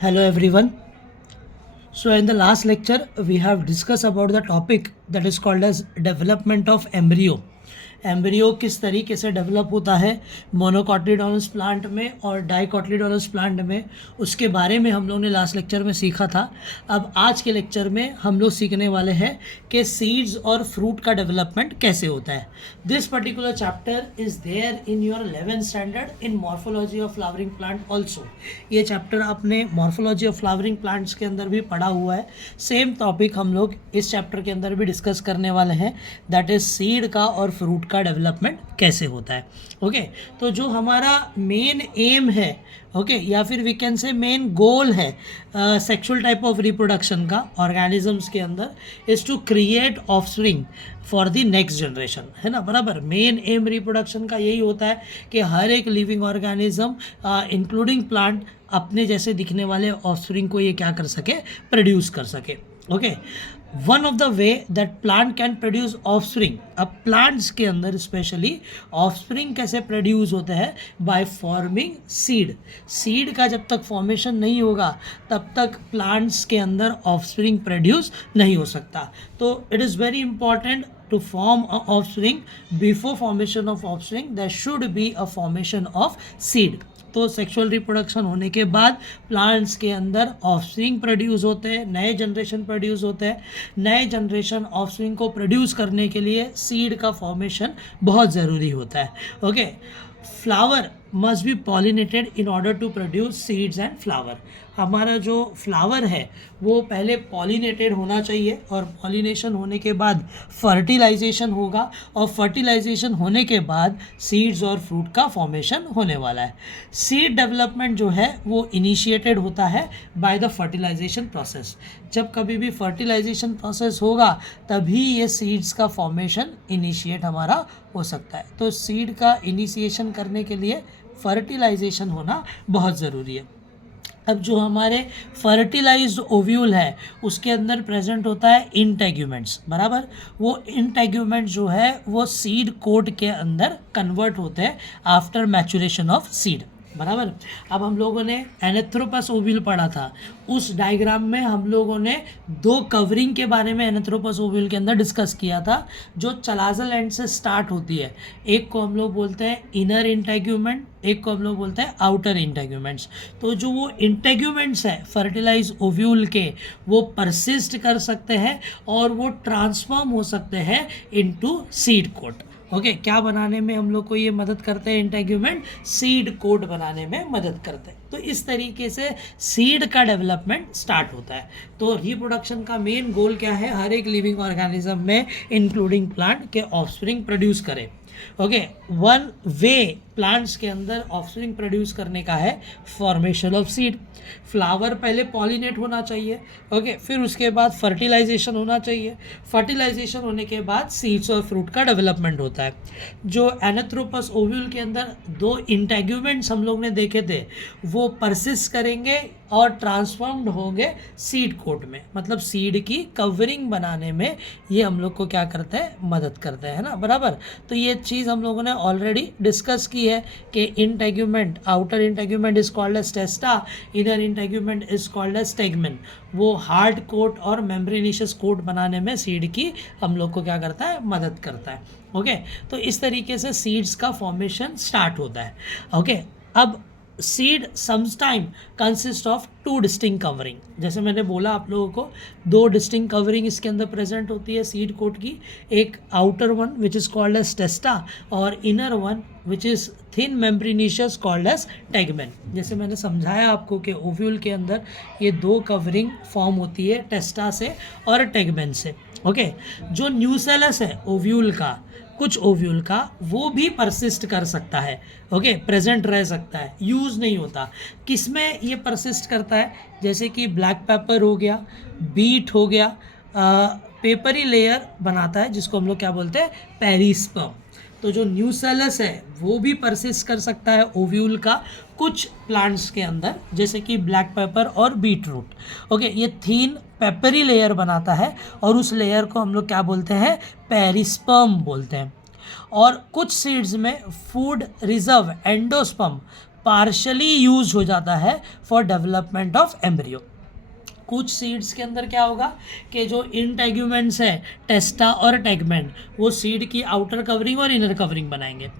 Hello everyone. So in the last lecture we have discussed about the topic that is called as development of embryo. Embryo किस तरीके से develop होता है मोनोकॉटिलडोनस plant में और डाइकॉटिलडोनस plant में, उसके बारे में हम लोगों ने लास्ट लेक्चर में सीखा था। अब आज के लेक्चर में हम लोग सीखने वाले हैं कि सीड्स और फ्रूट का डेवलपमेंट कैसे होता है। This particular chapter is there in your 11th standard in morphology of flowering plant also. ये चैप्टर आपने मॉर्फोलॉजी ऑफ फ्लावरिंग प्लांट्स के अंदर भी पढ़ा हुआ है। सेम टॉपिक हम लोग इस चैप्टर के अंदर भी डिस्कस करने वाले हैं, दैट इज़ सीड का और फ्रूट का डेवलपमेंट कैसे होता है। ओके, तो जो हमारा मेन एम है, ओके, या फिर we can say main goal है सेक्सुअल टाइप ऑफ रिप्रोडक्शन का ऑर्गेनिजम्स के अंदर, is to create offspring for the next generation, है ना, बराबर। मेन एम रिप्रोडक्शन का यही होता है कि हर एक लिविंग ऑर्गेनिज्म इंक्लूडिंग प्लांट अपने जैसे दिखने वाले ऑफस्प्रिंग को ये क्या कर सके, प्रोड्यूस कर सके। Okay, one of the way that plant can produce offspring, अब प्लांट्स के अंदर स्पेशली ऑफस्प्रिंग कैसे प्रोड्यूस होते हैं, बाय फॉर्मिंग सीड। सीड का जब तक फॉर्मेशन नहीं होगा तब तक प्लांट्स के अंदर ऑफस्प्रिंग प्रोड्यूस नहीं हो सकता। तो it is very important to form a offspring. Before formation of offspring there should be a formation of seed. तो सेक्सुअल रिप्रोडक्शन होने के बाद प्लांट्स के अंदर ऑफस्प्रिंग प्रोड्यूस होते हैं, नए जनरेशन प्रोड्यूस होते हैं। नए जनरेशन ऑफस्प्रिंग को प्रोड्यूस करने के लिए सीड का फॉर्मेशन बहुत ज़रूरी होता है। Okay, flower must be pollinated in order to produce seeds and flower. हमारा जो फ्लावर है वो पहले पॉलिनेटेड होना चाहिए और पॉलिनेशन होने के बाद फर्टिलाइजेशन होगा और फर्टिलाइजेशन होने के बाद सीड्स और फ्रूट का फॉर्मेशन होने वाला है। सीड डेवलपमेंट जो है वो इनिशिएटेड होता है बाय द फर्टिलाइजेशन प्रोसेस। जब कभी भी फर्टिलाइजेशन प्रोसेस होगा तभी ये सीड्स का फॉर्मेशन इनिशिएट हमारा हो सकता है। तो सीड का इनिशिएशन करने के लिए फर्टिलाइजेशन होना बहुत ज़रूरी है। अब जो हमारे फर्टिलाइज्ड ओव्यूल है उसके अंदर प्रेजेंट होता है इंटेग्यूमेंट्स, बराबर। वो इंटेग्यूमेंट्स जो है वो सीड कोट के अंदर कन्वर्ट होते हैं आफ्टर मैचुरेशन ऑफ सीड, बराबर। अब हम लोगों ने एनेथ्रोपस ओव्यूल पढ़ा था, उस डायग्राम में हम लोगों ने दो कवरिंग के बारे में एनेथ्रोपस ओव्यूल के अंदर डिस्कस किया था, जो चलाजल एंड से स्टार्ट होती है। एक को हम लोग बोलते हैं इनर इंटेग्यूमेंट, एक को हम लोग बोलते हैं आउटर इंटेग्यूमेंट्स। तो जो वो इंटेग्यूमेंट्स है फर्टिलाइज ओव्यूल के, वो परसिस्ट कर सकते हैं और वो ट्रांसफॉर्म हो सकते हैं इनटू सीड कोट। ओके, क्या बनाने में हम लोग को ये मदद करते हैं इंटेग्यूमेंट, सीड कोट बनाने में मदद करते हैं। तो इस तरीके से सीड का डेवलपमेंट स्टार्ट होता है। तो रिप्रोडक्शन का मेन गोल क्या है, हर एक लिविंग ऑर्गेनिज्म में इंक्लूडिंग प्लांट के ऑफस्प्रिंग प्रोड्यूस करें। ओके, वन वे प्लांट्स के अंदर ऑफस्प्रिंग प्रोड्यूस करने का है फॉर्मेशन ऑफ सीड। फ्लावर पहले पॉलिनेट होना चाहिए, ओके, फिर उसके बाद फर्टिलाइजेशन होना चाहिए। फर्टिलाइजेशन होने के बाद सीड्स और फ्रूट का डेवलपमेंट होता है। जो एनेथ्रोपस ओव्यूल के अंदर दो इंटेग्यूमेंट्स हम लोग ने देखे थे वो परसिस्ट करेंगे और ट्रांसफॉर्म्ड होंगे सीड कोट में, मतलब सीड की कवरिंग बनाने में ये हम लोग को क्या करते हैं, मदद करते हैं ना, बराबर। तो ये चीज़ हम लोगों ने ऑलरेडी डिस्कस की है कि integument, outer integument is called as testa, inner integument is called as tegmen. वो हार्ड कोट और मेम्ब्रेनिशियस कोट बनाने में सीड की हम लोग को क्या करता है, मदद करता है। ओके, तो इस तरीके से सीड्स का फॉर्मेशन स्टार्ट होता है। ओके, अब seed sometime consist of two distinct covering. जैसे मैंने बोला आप लोगों को, दो डिस्टिंक्ट कवरिंग इसके अंदर प्रेजेंट होती है सीड कोट की, एक outer one which is called as testa और inner one which is thin membranous called as tegmen. जैसे मैंने समझाया आपको कि ओव्यूल के अंदर ये दो कवरिंग फॉर्म होती है, टेस्टा से और टेगमेन से। ओके, जो न्यूसेलस है ओव्यूल का, कुछ ओव्यूल का, वो भी परसिस्ट कर सकता है, ओके, प्रेजेंट रह सकता है, यूज़ नहीं होता। किस में ये परसिस्ट करता है, जैसे कि ब्लैक पेपर हो गया, बीट हो गया, पेपरी लेयर बनाता है जिसको हम लोग क्या बोलते हैं, पेरिस्पर्म। तो जो न्यूसेलस है वो भी परसिस्ट कर सकता है ओव्यूल का कुछ प्लांट्स के अंदर, जैसे कि ब्लैक पेपर और बीट रूट। ओके, ये थीन पेपरी लेयर बनाता है और उस लेयर को हम लोग क्या बोलते हैं, पेरिस्पर्म बोलते हैं। और कुछ सीड्स में food reserve endosperm partially use हो जाता है फॉर डेवलपमेंट ऑफ एम्ब्रियो। कुछ सीड्स के अंदर क्या होगा कि जो इंटेग्यूमेंट्स है टेस्टा और टेगमेंट, वो सीड की आउटर कवरिंग और इनर कवरिंग बनाएंगे।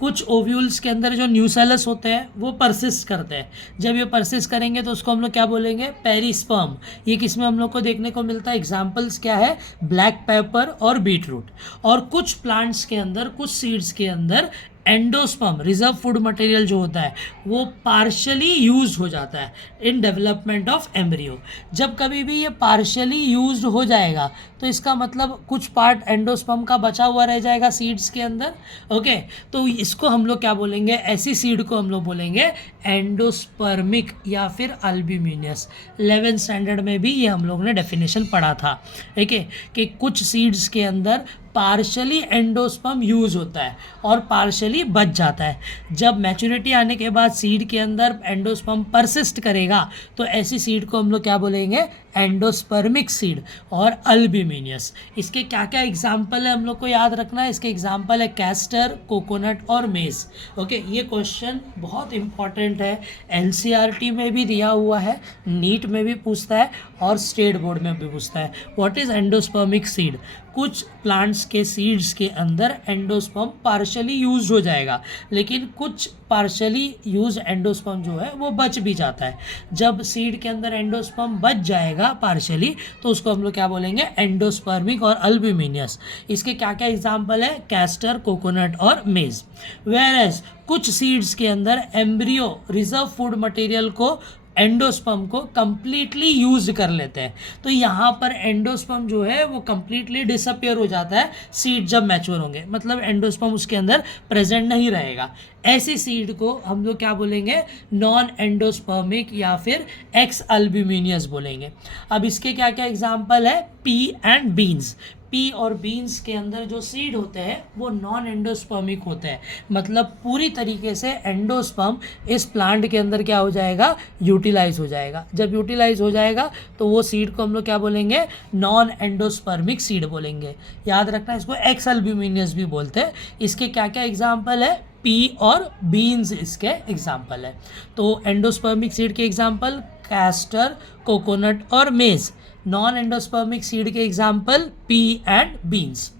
कुछ ओव्यूल्स के अंदर जो न्यूसेलस होते हैं वो परसिस्ट करते हैं। जब ये परसिस्ट करेंगे तो उसको हम लोग क्या बोलेंगे, पेरिस्पर्म। ये किस में हम लोग को देखने को मिलता है, एग्जाम्पल्स क्या है, ब्लैक पेपर और बीट रूट। और कुछ प्लांट्स के अंदर, कुछ सीड्स के अंदर एंडोस्पर्म, रिजर्व फूड मटेरियल जो होता है वो पार्शली यूज हो जाता है इन डेवलपमेंट ऑफ एम्ब्रियो। जब कभी भी ये पार्शली यूज हो जाएगा तो इसका मतलब कुछ पार्ट एंडोस्पर्म का बचा हुआ रह जाएगा सीड्स के अंदर। ओके, तो इसको हम लोग क्या बोलेंगे, ऐसी सीड को हम लोग बोलेंगे एंडोस्पर्मिक या फिर अल्ब्यूमिनियस। 11th स्टैंडर्ड में भी ये हम लोग ने डेफिनेशन पढ़ा था, ठीक है, कि कुछ सीड्स के अंदर पार्शली एंडोस्पर्म यूज होता है और पार्शली बच जाता है। जब मैच्योरिटी आने के बाद सीड के अंदर एंडोस्पर्म परसिस्ट करेगा तो ऐसी सीड को हम लोग क्या बोलेंगे, एंडोस्पर्मिक सीड और अल्ब्यूमिनियस। इसके क्या क्या एग्जाम्पल है हम लोग को याद रखना है। इसके एग्जाम्पल है कैस्टर, कोकोनट और मेज। ओके, ये क्वेश्चन बहुत इंपॉर्टेंट है, एनसीईआरटी में भी दिया हुआ है, नीट में भी पूछता है और स्टेट बोर्ड में भी पूछता है। What is endospermic seed? कुछ प्लांट्स के सीड्स के अंदर एंडोस्पर्म पार्शली यूज हो जाएगा, लेकिन कुछ पार्शली यूज एंडोस्पर्म जो है वो बच भी जाता है। जब सीड के अंदर एंडोस्पर्म बच जाएगा पार्शली तो उसको हम लोग क्या बोलेंगे, एंडोस्पर्मिक और अल्ब्यूमिनियस। इसके क्या क्या एग्जाम्पल है, कैस्टर, कोकोनट और मेज। वेयरएज कुछ सीड्स के अंदर एम्ब्रियो रिजर्व फूड मटेरियल को, एंडोस्पर्म को कंप्लीटली यूज कर लेते हैं। तो यहाँ पर एंडोस्पर्म जो है वो कंप्लीटली डिसअपियर हो जाता है सीड जब मैच्योर होंगे, मतलब एंडोस्पर्म उसके अंदर प्रेजेंट नहीं रहेगा। ऐसी सीड को हम लोग क्या बोलेंगे, नॉन एंडोस्पर्मिक या फिर एक्स अल्ब्यूमिनियस बोलेंगे। अब इसके क्या क्या एग्जाम्पल है, पी एंड बीन्स। पी और बीन्स के अंदर जो सीड होते हैं वो नॉन एंडोस्पर्मिक होते हैं, मतलब पूरी तरीके से एंडोस्पर्म इस प्लांट के अंदर क्या हो जाएगा, यूटिलाइज हो जाएगा। जब यूटिलाइज हो जाएगा तो वो सीड को हम लोग क्या बोलेंगे, नॉन एंडोस्पर्मिक सीड बोलेंगे। याद रखना, इसको एक्स अल्ब्यूमिनियस भी बोलते हैं। इसके क्या क्या एग्जाम्पल है, पी और बीन्स इसके एग्जाम्पल है। तो एंडोस्पर्मिक सीड के एग्जाम्पल कैस्टर, कोकोनट और मेज। नॉन एंडोस्पर्मिक सीड के एग्जाम्पल पी एंड बीन्स।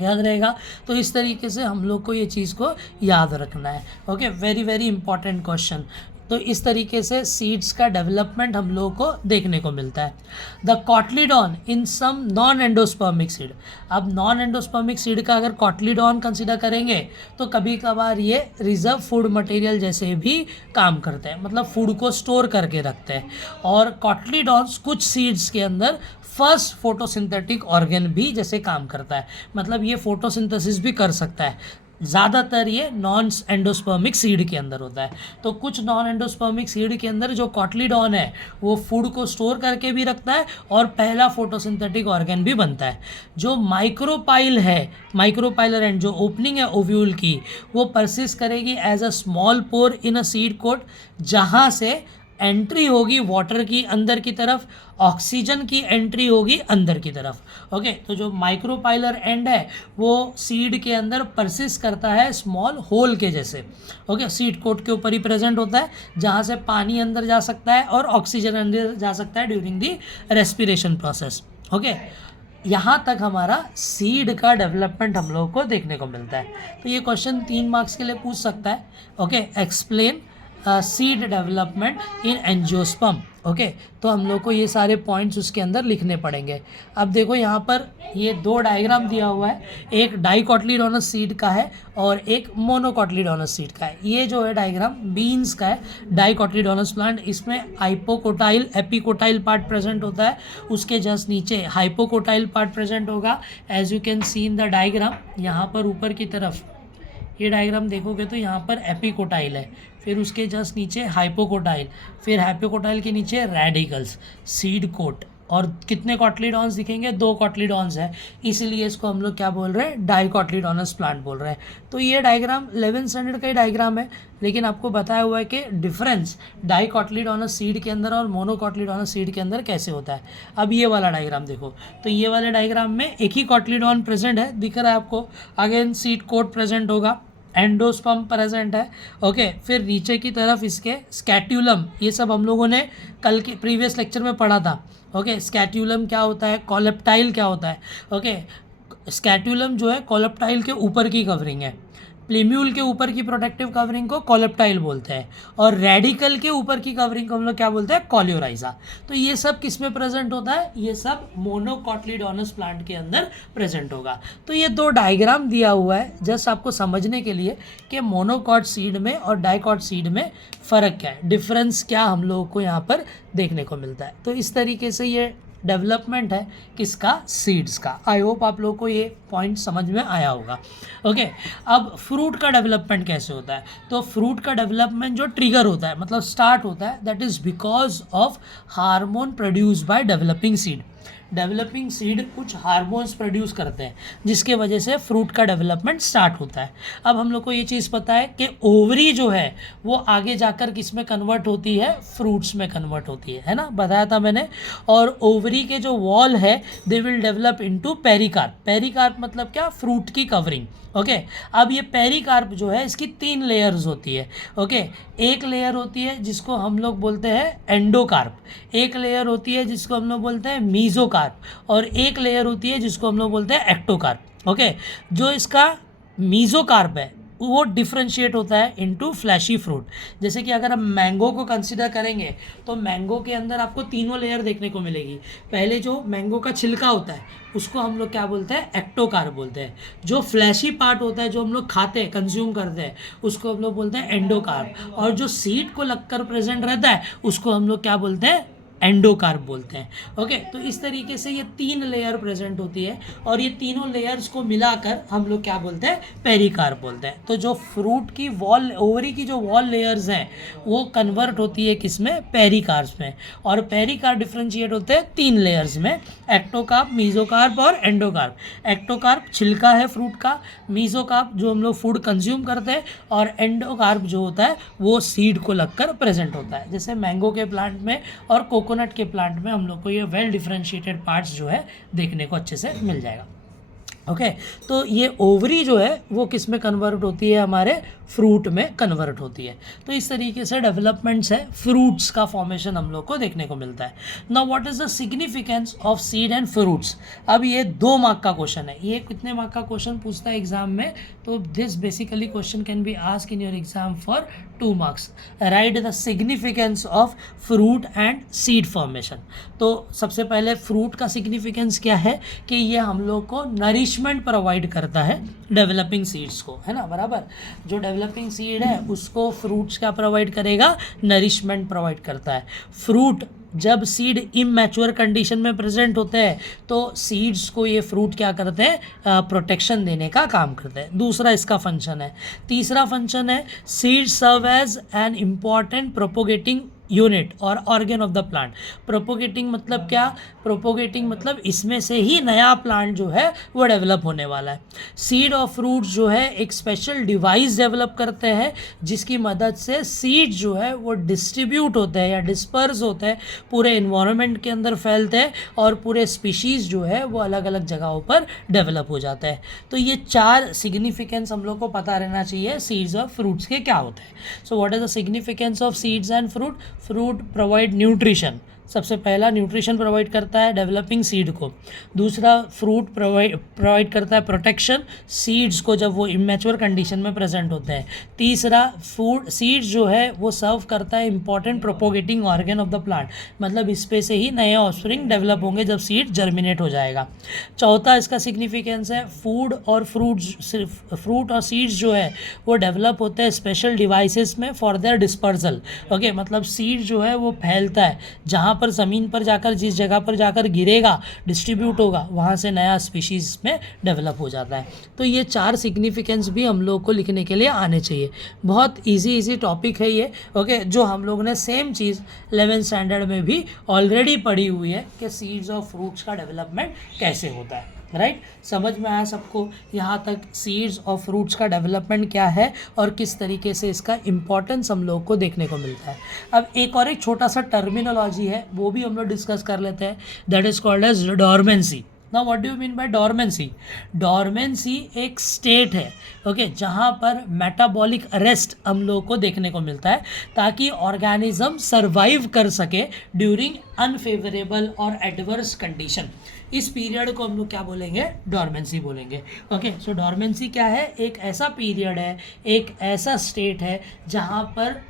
याद रहेगा। तो इस तरीके से हम लोग को ये चीज़ को याद रखना है। Okay, very very important question. तो इस तरीके से सीड्स का डेवलपमेंट हम लोगों को देखने को मिलता है। The cotyledon in some non endospermic seed. अब नॉन एंडोस्पर्मिक सीड का अगर कॉटलीडॉन कंसिडर करेंगे तो कभी कभार ये रिजर्व फूड मटेरियल जैसे भी काम करते हैं, मतलब फूड को स्टोर करके रखते हैं। और कॉटलीडॉन्स कुछ सीड्स के अंदर फर्स्ट फोटोसिंथेटिक ऑर्गन भी जैसे काम करता है, मतलब ये फोटोसिंथेसिस भी कर सकता है। ज़्यादातर ये नॉन एंडोस्पर्मिक सीड के अंदर होता है। तो कुछ नॉन एंडोस्पर्मिक सीड के अंदर जो कॉटलीडॉन है वो फूड को स्टोर करके भी रखता है और पहला फोटोसिंथेटिक ऑर्गन भी बनता है। जो माइक्रोपाइल है, माइक्रोपाइलर एंड जो ओपनिंग है ओव्यूल की, वो परसिस्ट करेगी as a small pore in a seed coat, जहाँ से एंट्री होगी वाटर की अंदर की तरफ, ऑक्सीजन की एंट्री होगी अंदर की तरफ। ओके, तो जो माइक्रोपाइलर एंड है वो सीड के अंदर परसिस्ट करता है स्मॉल होल के जैसे। ओके, सीड कोट के ऊपर ही प्रेजेंट होता है, जहाँ से पानी अंदर जा सकता है और ऑक्सीजन अंदर जा सकता है during the respiration process. Okay, यहाँ तक हमारा सीड का डेवलपमेंट हम लोगों को देखने को मिलता है। तो ये क्वेश्चन 3 मार्क्स के लिए पूछ सकता है। Okay, explain seed development in angiosperm. Okay, तो हम लोग को ये सारे पॉइंट्स उसके अंदर लिखने पड़ेंगे। अब देखो यहाँ पर ये 2 डायग्राम दिया हुआ है, एक डाइकोटिलेडोनस सीड का है और एक मोनोकोटिलेडोनस सीड का है। ये जो है डायग्राम बीन्स का है, डाइकोटिलेडोनस प्लांट। इसमें हाइपोकोटाइल एपिकोटाइल पार्ट प्रेजेंट होता है, उसके जस्ट नीचे हाइपोकोटाइल पार्ट प्रेजेंट होगा। As you can see in the diagram, यहाँ पर ऊपर की तरफ ये डायग्राम देखोगे तो यहाँ पर एपिकोटाइल है, फिर उसके जस्ट नीचे हाइपोकोटाइल, फिर हाइपोकोटाइल के नीचे रेडिकल्स, सीड कोट। और कितने कॉटलीडॉन्स दिखेंगे, 2 कॉटलीडॉन्स है, इसीलिए इसको हम लोग क्या बोल रहे हैं, डाइकोटिलेडोनस प्लांट बोल रहे हैं। तो ये डायग्राम 11th स्टैंडर्ड का ही डायग्राम है, लेकिन आपको बताया हुआ है कि डिफरेंस डाइकोटिलेडोनस सीड के अंदर और मोनोकोटिलेडोनस सीड के अंदर कैसे होता है। अब ये वाला डायग्राम देखो, तो ये वाले डायग्राम में एक ही कॉटलीडॉन प्रेजेंट है, दिख रहा है आपको, अगेन सीड कोट प्रेजेंट होगा। एंडोस्पर्म प्रेजेंट है। ओके, फिर नीचे की तरफ इसके स्कैट्यूलम, ये सब हम लोगों ने कल के प्रीवियस लेक्चर में पढ़ा था। ओके, स्कैट्यूलम क्या होता है, कॉलेप्टाइल क्या होता है। ओके, स्कैट्यूलम जो है कॉलेप्टाइल के ऊपर की कवरिंग है, प्लीम्यूल के ऊपर की प्रोटेक्टिव कवरिंग को कॉलेप्टाइल बोलते हैं, और रेडिकल के ऊपर की कवरिंग को हम लोग क्या बोलते हैं, कॉलियोराइजा। तो ये सब किस में प्रेजेंट होता है, ये सब मोनोकॉटलीडोनस प्लांट के अंदर प्रेजेंट होगा। तो ये दो डायग्राम दिया हुआ है जस्ट आपको समझने के लिए कि मोनोकॉट सीड में और डाइकॉट सीड में फ़र्क क्या है, डिफरेंस क्या हम लोगों को यहाँ पर देखने को मिलता है। तो इस तरीके से ये डेवलपमेंट है किसका, सीड्स का। आई होप आप लोगों को ये पॉइंट समझ में आया होगा। ओके, अब फ्रूट का डेवलपमेंट कैसे होता है, तो फ्रूट का डेवलपमेंट जो ट्रिगर होता है, मतलब स्टार्ट होता है, that is because of hormone produce by developing seed. Developing seed कुछ हार्मोन्स प्रोड्यूस करते हैं जिसके वजह से फ्रूट का डेवलपमेंट स्टार्ट होता है। अब हम लोग को ये चीज़ पता है कि ओवरी जो है वो आगे जाकर किस में कन्वर्ट होती है, फ्रूट्स में कन्वर्ट होती है ना, बताया था मैंने। और ओवरी के जो वॉल है they will develop into pericarp. Pericarp मतलब क्या, फ्रूट की कवरिंग। ओके, अब ये पेरिकार्प जो है इसकी 3 लेयर्स होती है। ओके, एक लेयर होती है जिसको हम लोग बोलते हैं एंडोकार्प, एक लेयर होती है जिसको हम लोग बोलते हैं मीजोकार्प, और एक लेयर होती है जिसको हम लोग बोलते हैं एक्टोकार्प। ओके, जो इसका मीजोकार्प है वो डिफ्रेंशिएट होता है इनटू फ्लैशी फ्रूट। जैसे कि अगर हम मैंगो को कंसिडर करेंगे तो मैंगो के अंदर आपको तीनों लेयर देखने को मिलेगी। पहले जो मैंगो का छिलका होता है उसको हम लोग क्या बोलते हैं, एक्टोकार्प बोलते हैं। जो फ्लैशी पार्ट होता है जो हम लोग खाते हैं, कंज्यूम करते हैं, उसको हम लोग बोलते हैं एंडोकार्प। और जो सीड को लगकर प्रेजेंट रहता है उसको हम लोग क्या बोलते हैं, एंडोकार्प बोलते हैं। ओके, तो इस तरीके से ये 3 लेयर प्रेजेंट होती है और ये तीनों लेयर्स को मिलाकर हम लोग क्या बोलते हैं, पेरिकार्प बोलते हैं। तो जो फ्रूट की वॉल, ओवरी की जो वॉल लेयर्स हैं वो कन्वर्ट होती है किसमें, पेरिकार्प में। और पेरिकार्प डिफ्रेंशिएट होते हैं 3 लेयर्स में, एक्टोकार्प, मीजोकार्प और एंडोकार्प। एक्टोकार्प छिलका है फ्रूट का, मीजोकार्प जो हम लोग फूड कंज्यूम करते हैं, और एंडोकार्प जो होता है वो सीड को लगकर प्रेजेंट होता है। जैसे मैंगो के प्लांट में और कोकोनट के प्लांट में हम लोग को ये वेल डिफरेंशिएटेड पार्ट्स जो है देखने को अच्छे से मिल जाएगा। ओके, तो ये ओवरी जो है वो किस में कन्वर्ट होती है, हमारे फ्रूट में कन्वर्ट होती है। तो इस तरीके से डेवलपमेंट्स है, फ्रूट्स का फॉर्मेशन हम लोग को देखने को मिलता है। Now what is the significance of seed and fruits. अब ये 2 मार्क का क्वेश्चन है। ये कितने मार्क का क्वेश्चन पूछता है एग्जाम में, तो this basically question can be asked in your exam for 2 marks. Right the significance of fruit and seed formation. तो सबसे पहले फ्रूट का सिग्निफिकेंस क्या है कि ये हम लोग को नरिशमेंट प्रोवाइड करता है डेवलपिंग सीड्स को, है ना, बराबर। जो डेवलपिंग सीड है उसको फ्रूट्स क्या प्रोवाइड करेगा, नरिशमेंट प्रोवाइड करता है। फ्रूट जब सीड इमैच्योर कंडीशन में प्रेजेंट होते हैं तो सीड्स को ये फ्रूट क्या करते हैं, प्रोटेक्शन देने का काम करते हैं। दूसरा इसका फंक्शन है। तीसरा फंक्शन है, seed serve as an important propagating unit और organ of the plant. Propagating मतलब क्या, प्रोपोगेटिंग मतलब इसमें से ही नया प्लांट जो है वो डेवलप होने वाला है। सीड और फ्रूट्स जो है एक स्पेशल डिवाइस डेवलप करते हैं जिसकी मदद से सीड जो है वो डिस्ट्रीब्यूट होते हैं या डिस्पर्स होते हैं, पूरे इन्वायरमेंट के अंदर फैलते हैं और पूरे स्पीशीज़ जो है वो अलग अलग जगहों पर डेवलप हो जाता है। तो ये 4 सिग्निफिकेंस हम लोग को पता रहना चाहिए सीड्स और फ्रूट्स के क्या होते हैं। So what is the significance of seeds and fruit. Fruit provide nutrition, सबसे पहला न्यूट्रिशन प्रोवाइड करता है डेवलपिंग सीड को। दूसरा फ्रूट प्रोवाइड करता है प्रोटेक्शन सीड्स को जब वो इमैच्योर कंडीशन में प्रेजेंट होते हैं। तीसरा फूड सीड्स जो है वो सर्व करता है important propagating organ of the plant, मतलब इस पे से ही नए ऑफस्प्रिंग डेवलप होंगे जब सीड जर्मिनेट हो जाएगा। चौथा इसका सिग्निफिकेंस है फूड और फ्रूट और सीड्स जो है वो डेवलप होते हैं स्पेशल डिवाइसेस में फॉर देयर डिस्पर्सल। ओके, मतलब सीड जो है वो फैलता है जहाँ पर ज़मीन पर जाकर, जिस जगह पर जाकर गिरेगा, डिस्ट्रीब्यूट होगा, वहाँ से नया स्पीशीज़ में डेवलप हो जाता है। तो ये 4 सिग्निफिकेंस भी हम लोग को लिखने के लिए आने चाहिए। बहुत इजी टॉपिक है ये। ओके, जो हम लोग ने सेम चीज़ 11th स्टैंडर्ड में भी ऑलरेडी पढ़ी हुई है कि सीड्स और फ्रूट्स का डेवलपमेंट कैसे होता है। राइट, समझ में आया सबको यहाँ तक सीड्स और फ्रूट्स का डेवलपमेंट क्या है और किस तरीके से इसका इम्पोर्टेंस हम लोग को देखने को मिलता है। अब एक छोटा सा टर्मिनोलॉजी है वो भी हम लोग डिस्कस कर लेते हैं, that is called as dormancy. Now what do you mean by dormancy? Dormancy एक स्टेट है, ओके, जहाँ पर मेटाबॉलिक अरेस्ट हम लोगों को देखने को मिलता है ताकि ऑर्गेनिज्म सर्वाइव कर सके ड्यूरिंग अनफेवरेबल और एडवर्स कंडीशन। इस पीरियड को हम लोग क्या बोलेंगे? डॉर्मेंसी बोलेंगे। ओके, सो डॉर्मेंसी क्या है? एक ऐसा पीरियड है, एक ऐसा स्टेट है जहाँ पर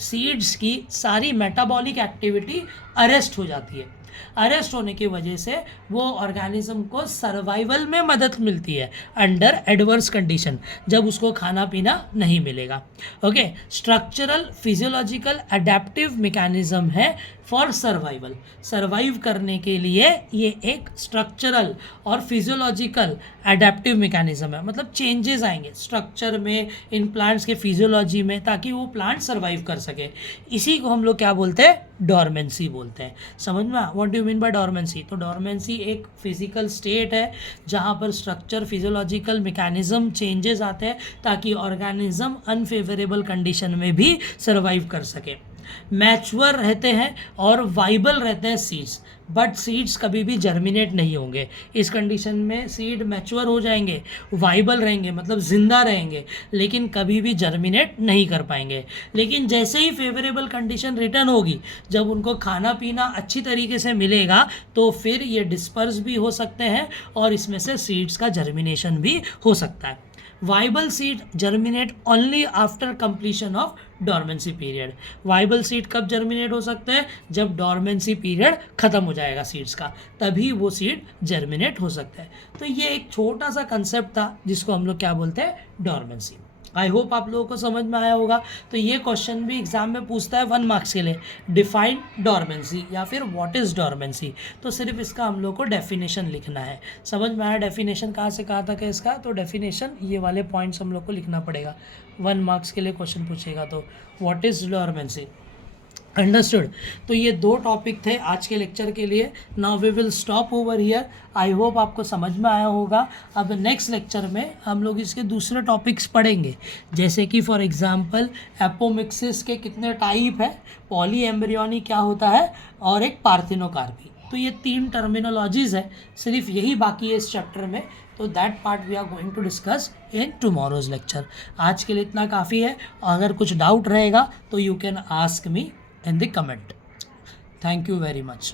सीड्स की सारी मेटाबॉलिक एक्टिविटी अरेस्ट हो जाती है। अरेस्ट होने की वजह से वो ऑर्गेनिज्म को सर्वाइवल में मदद मिलती है अंडर एडवर्स कंडीशन, जब उसको खाना पीना नहीं मिलेगा। Okay, structural physiological adaptive mechanism है फॉर सर्वाइवल। सर्वाइव करने के लिए ये एक स्ट्रक्चरल और फिजियोलॉजिकल अडेप्टिव मैकेनिज्म है, मतलब चेंजेस आएंगे स्ट्रक्चर में, इन प्लांट्स के फिजियोलॉजी में, ताकि वो प्लांट सर्वाइव कर सके। इसी को हम लोग क्या बोलते हैं? डॉर्मेंसी बोलते हैं। समझ में? What do you mean by dormancy? तो डॉर्मेंसी एक फिजिकल स्टेट है जहाँ पर स्ट्रक्चर फिजियोलॉजिकल मैकेनिज्म चेंजेस आते हैं ताकि ऑर्गेनिज्म अनफेवरेबल कंडीशन में भी सर्वाइव कर सके। मैच्योर रहते हैं और वाइबल रहते हैं सीड्स, बट सीड्स कभी भी जर्मिनेट नहीं होंगे। इस कंडीशन में सीड मैच्योर हो जाएंगे, वाइबल रहेंगे, मतलब ज़िंदा रहेंगे, लेकिन कभी भी जर्मिनेट नहीं कर पाएंगे। लेकिन जैसे ही फेवरेबल कंडीशन रिटर्न होगी, जब उनको खाना पीना अच्छी तरीके से मिलेगा, तो फिर ये डिस्पर्स भी हो सकते हैं और इसमें से सीड्स का जर्मिनेशन भी हो सकता है। Viable seed germinate only after completion of dormancy period. Viable seed कब जर्मिनेट हो सकते हैं? जब डॉर्मेंसी पीरियड खत्म हो जाएगा सीड्स का, तभी वो सीड जर्मिनेट हो सकते हैं। तो ये एक छोटा सा कंसेप्ट था जिसको हम लोग क्या बोलते हैं? डॉर्मेंसी। आई होप आप लोगों को समझ में आया होगा। तो ये क्वेश्चन भी एग्जाम में पूछता है 1 मार्क्स के लिए, डिफाइन डॉर्मेंसी या फिर व्हाट इज़ डॉर्मेंसी। तो सिर्फ इसका हम लोग को डेफिनेशन लिखना है। समझ में आया डेफिनेशन कहाँ से कहाँ तक है इसका? तो डेफिनेशन ये वाले पॉइंट्स हम लोग को लिखना पड़ेगा। 1 मार्क्स के लिए क्वेश्चन पूछेगा तो व्हाट इज़ डॉर्मेंसी। अंडरस्टूड। तो ये 2 टॉपिक थे आज के लेक्चर के लिए। Now we will stop over here. I hope आपको समझ में आया होगा। अब नेक्स्ट लेक्चर में हम लोग इसके दूसरे टॉपिक्स पढ़ेंगे, जैसे कि फॉर एग्जांपल एपोमिक्सिस के कितने टाइप है, पॉली एम्ब्रियोनी क्या होता है, और एक पार्थिनोकार्पी। तो ये 3 टर्मिनोलॉजीज है, सिर्फ यही बाकी है इस चैप्टर में। तो that part we are going to discuss in tomorrow's lecture. आज के लिए इतना काफ़ी है। अगर कुछ डाउट रहेगा तो you can ask me in the comment. Thank you very much.